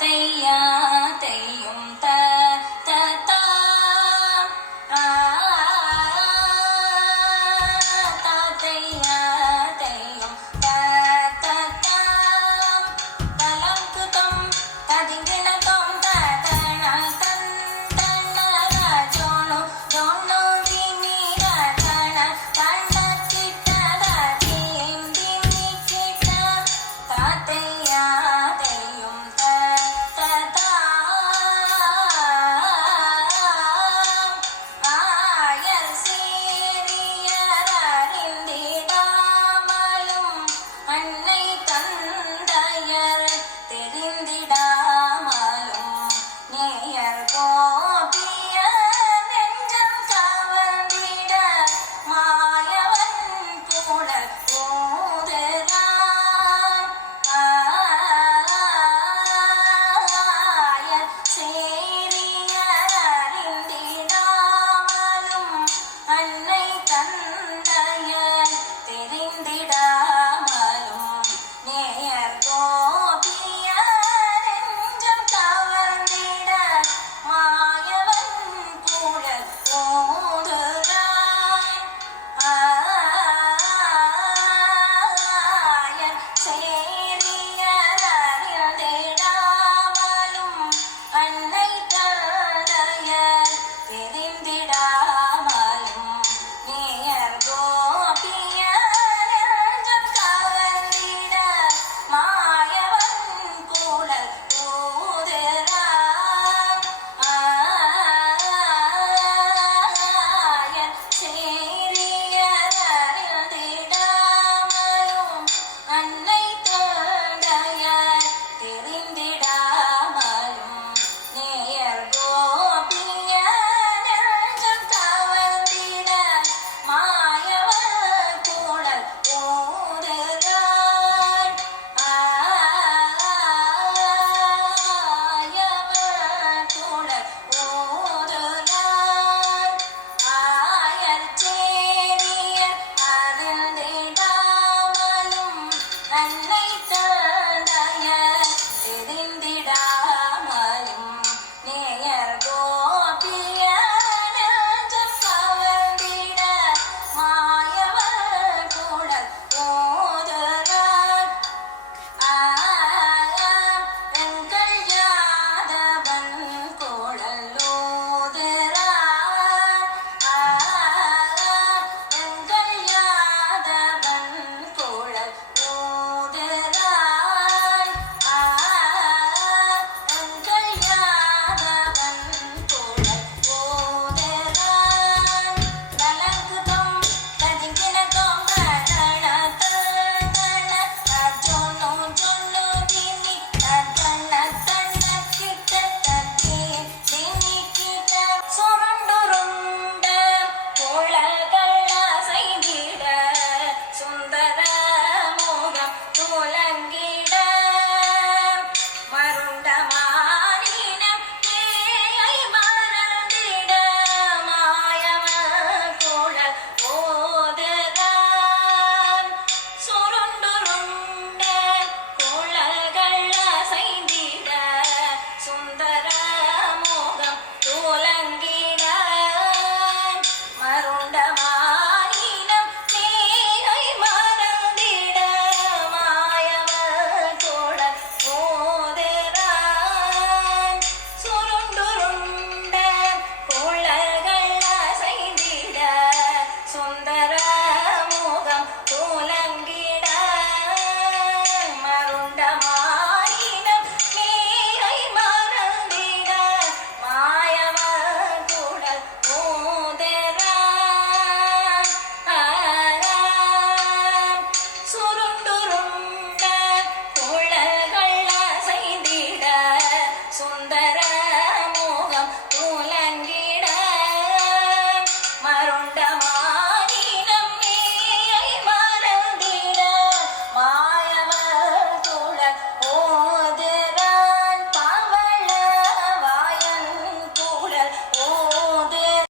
தையா தையும் த த தா தையா தையும் த த தாம் தலங்கு தொம் ததிங்கின தொம் த தன தன் தன ஜோனு ஜோனு தினி தன தன கிட்ட தீம் தினி கிட்ட தையா தையும் த த தாம் ஆயர் சீரியரறிந்திடாமலும் அன்னை தந்தையர் தெரிந்திடாமலும் நேயர் கோபிய நெஞ்சம் கவர்ந்திட மாயவன் கூட போதுதான் ஆயர் சேரியரறிந்திடாமலும் அன்னை தந்தையர் தெரிந்திடாமலும் நேயர் கோபிய நெஞ்சம் கவர்ந்திட மாயவன் கூட போதுதான் ஆயர் சேரியரறிந்திடாமலும் அன்னை தந்தையர் தெரிந்திடாமலும் நேயர் கோபிய நெஞ்சம் கவர்ந்திட மாயவன் கூட போதுதான் ஆயர் சேரியரறிந்திடாமலும் அன்னை தந்தையர் தெரிந்திடாமலும் நேயர் கோபிய நெஞ்சம் கவர்ந்திட மாயவன் கூட போதுதான் ஆயவன் கூட போதுதான் ஆயர் சேரியர் அறிந்திடாமலும் அன்னை